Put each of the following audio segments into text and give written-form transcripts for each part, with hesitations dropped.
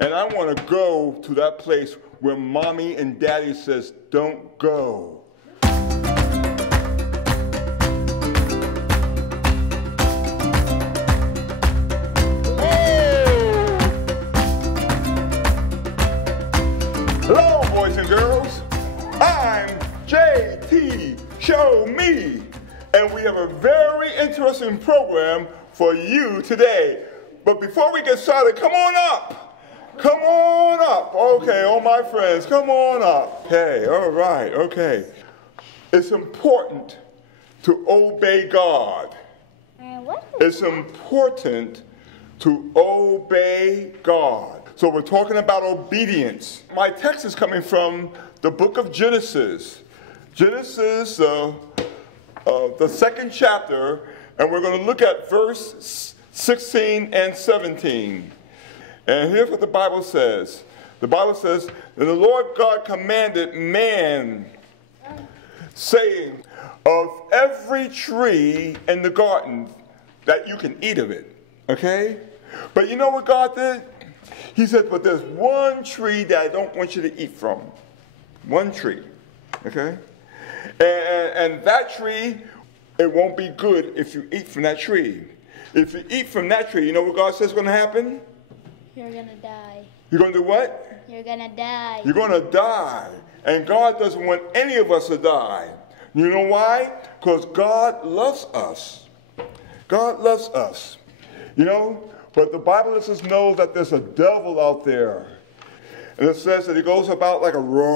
And I want to go to that place where mommy and daddy says, don't go. Hello, boys and girls. I'm JT Show Me. And we have a very interesting program for you today. But before we get started, come on up. Come on up. Okay, all my friends, come on up. Okay, all right, okay. It's important to obey God. It's important to obey God. So we're talking about obedience. My text is coming from the book of Genesis. Genesis, the second chapter, and we're going to look at verse 16 and 17. And here's what the Bible says. The Bible says, and the Lord God commanded man, saying, of every tree in the garden that you can eat of it. Okay? But you know what God did? He said, but there's one tree that I don't want you to eat from. One tree. Okay? And that tree, it won't be good if you eat from that tree. If you eat from that tree, you know what God says is going to happen? You're going to die. You're going to do what? You're going to die. You're going to die. And God doesn't want any of us to die. You know why? Because God loves us. God loves us. You know? But the Bible lets us know that there's a devil out there. And it says that he goes about like a roaring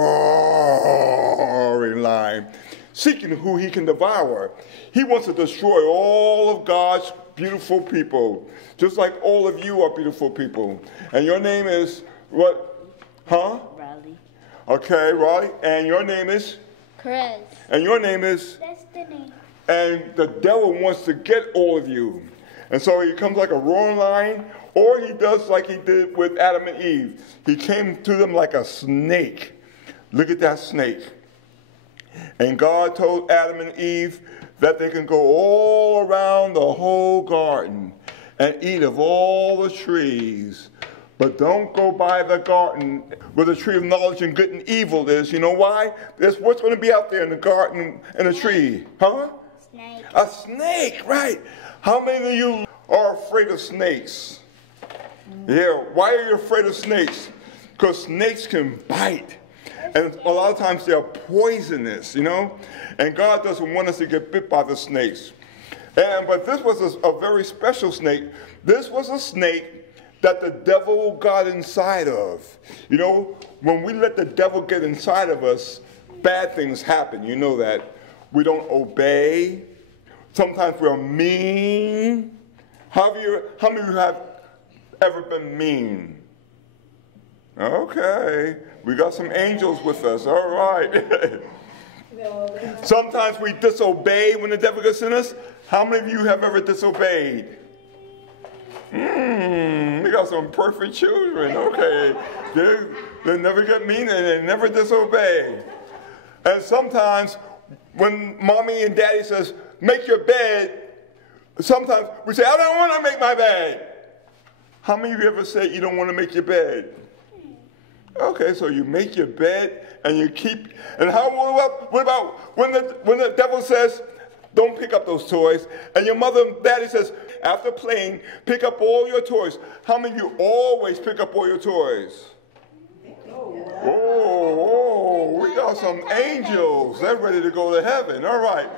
lion, seeking who he can devour. He wants to destroy all of God's beautiful people, just like all of you are beautiful people. And your name is what? Huh? Raleigh. Okay, Raleigh. And your name is? Chris. And your name is? Destiny. And the devil wants to get all of you. And so he comes like a roaring lion, or he does like he did with Adam and Eve. He came to them like a snake. Look at that snake. And God told Adam and Eve that they can go all around the whole garden and eat of all the trees. But don't go by the garden where the tree of knowledge and good and evil is. You know why? There's what's going to be out there in the garden and the tree. Huh? Snake. A snake, right. How many of you are afraid of snakes? Yeah, why are you afraid of snakes? Because snakes can bite. And a lot of times they're poisonous, you know? And God doesn't want us to get bit by the snakes. But this was a very special snake. This was a snake that the devil got inside of. You know, when we let the devil get inside of us, bad things happen. You know that. We don't obey. Sometimes we're mean. How many of you have ever been mean? Okay. We got some angels with us. All right. Sometimes we disobey when the devil gets in us. How many of you have ever disobeyed? We got some perfect children. Okay. They never get mean and they never disobey. And sometimes when mommy and daddy says, make your bed, sometimes we say, I don't want to make my bed. How many of you ever said you don't want to make your bed? Okay, so you make your bed and you keep, and what about when the devil says, don't pick up those toys, and your mother and daddy says, after playing, pick up all your toys. How many of you always pick up all your toys? Oh, we got some angels. They're ready to go to heaven. All right.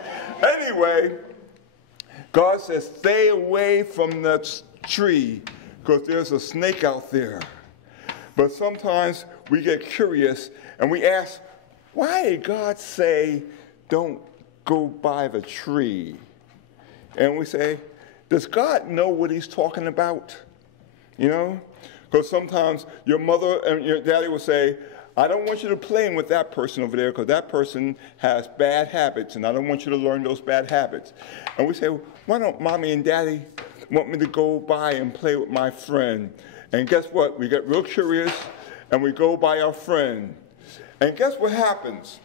Anyway, God says, stay away from that tree because there's a snake out there. But sometimes we get curious and we ask, why did God say, don't go by the tree? And we say, does God know what he's talking about? You know? Because sometimes your mother and your daddy will say, I don't want you to play with that person over there because that person has bad habits and I don't want you to learn those bad habits. And we say, why don't mommy and daddy want me to go by and play with my friend? And guess what? We get real curious and we go by our friend. And guess what happens?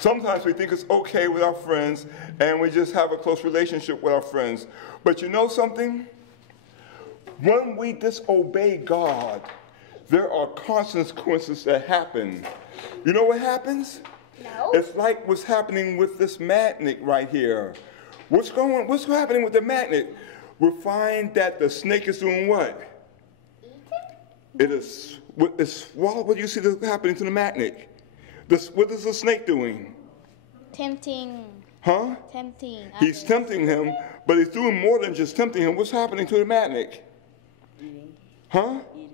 Sometimes we think it's okay with our friends and we just have a close relationship with our friends. But you know something? When we disobey God there are consequences that happen. You know what happens? No. It's like what's happening with this magnet right here. What's happening with the magnet? We'll find that the snake is doing what? What do you see that's happening to the magnet? What is the snake doing? Tempting. Huh? Tempting. He's tempting him, but he's doing more than just tempting him. What's happening to the magnet? Eating. Huh? Eating.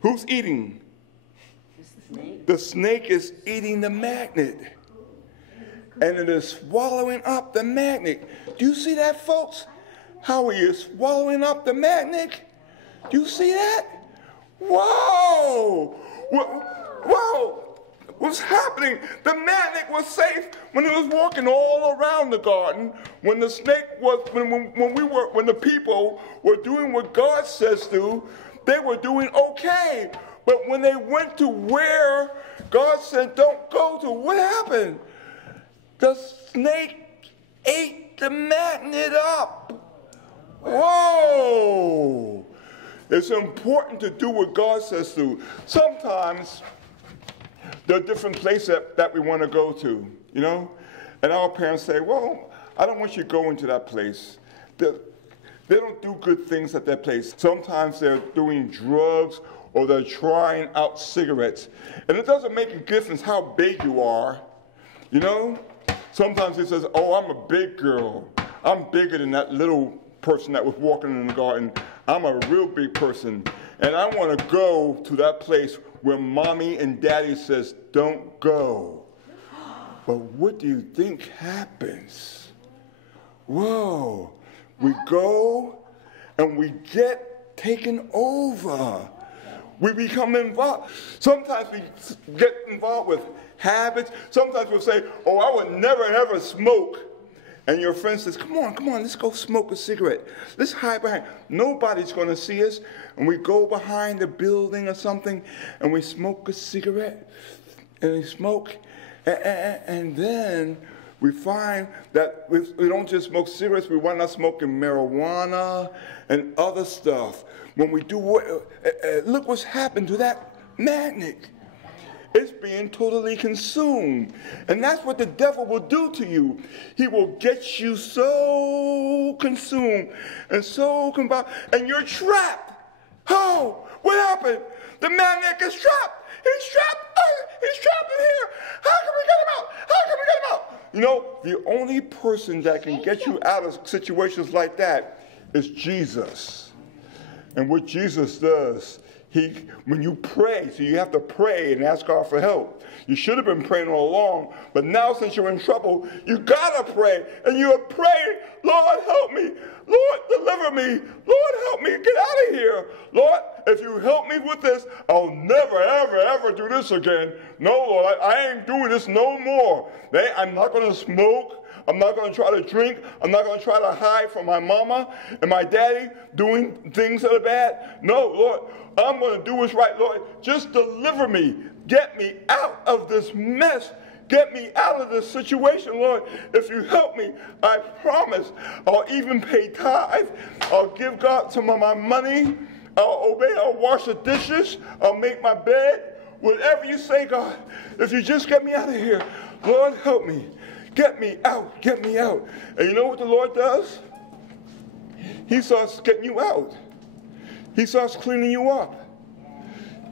Who's eating? It's the snake. The snake is eating the magnet. And it is swallowing up the magnet. Do you see that, folks? How he is swallowing up the magnet? Do you see that? Whoa! Whoa! What's happening? The magnet was safe when it was walking all around the garden. When the snake was, when the people were doing what God says to, they were doing okay. But when they went to where God said don't go to, what happened? The snake ate the magnet up. Whoa! It's important to do what God says to. Sometimes there are different places that we want to go to, you know? And our parents say, well, I don't want you going to that place. They don't do good things at that place. Sometimes they're doing drugs or they're trying out cigarettes. And it doesn't make a difference how big you are, you know? Sometimes he says, oh, I'm a big girl. I'm bigger than that little person that was walking in the garden. I'm a real big person. And I want to go to that place where mommy and daddy says, don't go. But what do you think happens? Whoa. We go and we get taken over. We become involved. Sometimes we get involved with habits. Sometimes we'll say, oh, I would never, ever smoke. And your friend says, come on, let's go smoke a cigarette. Let's hide behind. Nobody's going to see us. And we go behind the building or something, and we smoke a cigarette. And we smoke. And then we find that we don't just smoke cigarettes. We wind up smoking marijuana and other stuff. When we do, look what's happened to that magnet. It's being totally consumed. And that's what the devil will do to you. He will get you so consumed and so combined, and you're trapped. Oh, what happened? The magnet is trapped. He's trapped. He's trapped in here. How can we get him out? How can we get him out? You know, the only person that can get you out of situations like that is Jesus. And what Jesus does, when you pray, so you have to pray and ask God for help. You should have been praying all along, but now since you're in trouble, you gotta pray. And you're praying, Lord, help me. Lord, deliver me. Lord, help me. Get out of here. Lord, if you help me with this, I'll never, ever, ever do this again. No, Lord, I ain't doing this no more. I'm not gonna smoke. I'm not going to try to drink. I'm not going to try to hide from my mama and my daddy doing things that are bad. No, Lord, I'm going to do what's right, Lord. Just deliver me. Get me out of this mess. Get me out of this situation, Lord. If you help me, I promise I'll even pay tithe. I'll give God some of my money. I'll obey. I'll wash the dishes. I'll make my bed. Whatever you say, God, if you just get me out of here, Lord, help me. Get me out, get me out. And you know what the Lord does? He starts getting you out. He starts cleaning you up.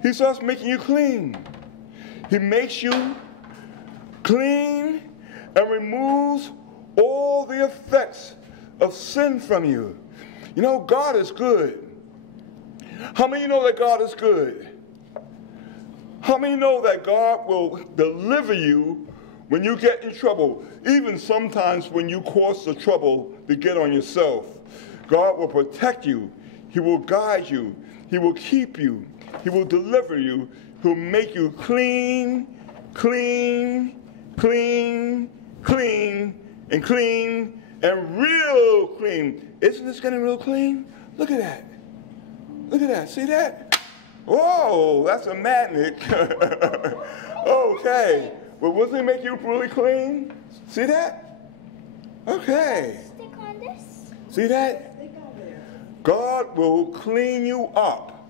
He starts making you clean. He makes you clean and removes all the effects of sin from you. You know, God is good. How many of you know that God is good? How many know that God will deliver you when you get in trouble, even sometimes when you cause the trouble to get on yourself? God will protect you. He will guide you. He will keep you. He will deliver you. He'll make you clean, clean, clean, clean, and clean, and real clean. Isn't this getting real clean? Look at that. Look at that. See that? Whoa, that's a magnet. Okay. But doesn't it make you really clean? See that? Okay. Stick on this. See that? God will clean you up.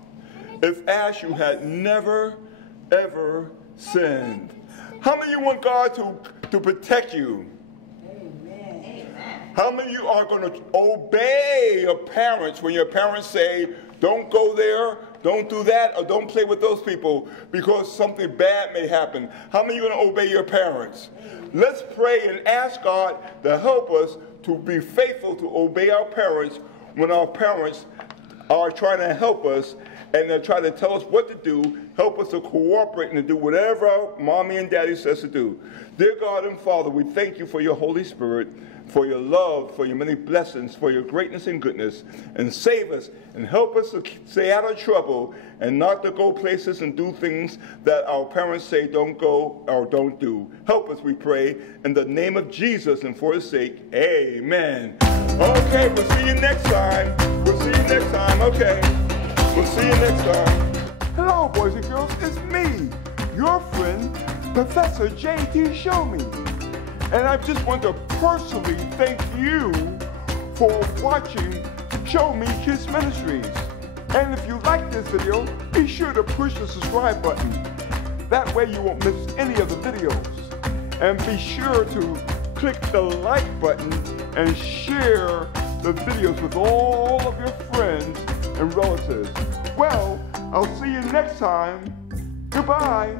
if as you had never, ever sinned. How many of you want God to protect you? Amen. How many of you are going to obey your parents when your parents say, don't go there, don't do that, or don't play with those people because something bad may happen? How many of you are going to obey your parents? Let's pray and ask God to help us to be faithful to obey our parents when our parents are trying to help us and they're trying to tell us what to do, help us to cooperate and to do whatever mommy and daddy says to do. Dear God and Father, we thank you for your Holy Spirit, for your love, for your many blessings, for your greatness and goodness, and save us and help us to stay out of trouble and not to go places and do things that our parents say don't go or don't do. Help us, we pray, in the name of Jesus and for his sake, amen. Okay, we'll see you next time. We'll see you next time, okay. We'll see you next time. Hello, boys and girls, it's me, your friend, Professor J.T. Show Me. And I just want to personally thank you for watching Show Me Kids Ministries. And if you like this video, be sure to push the subscribe button. That way you won't miss any of the videos. And be sure to click the like button and share the videos with all of your friends and relatives. Well, I'll see you next time. Goodbye.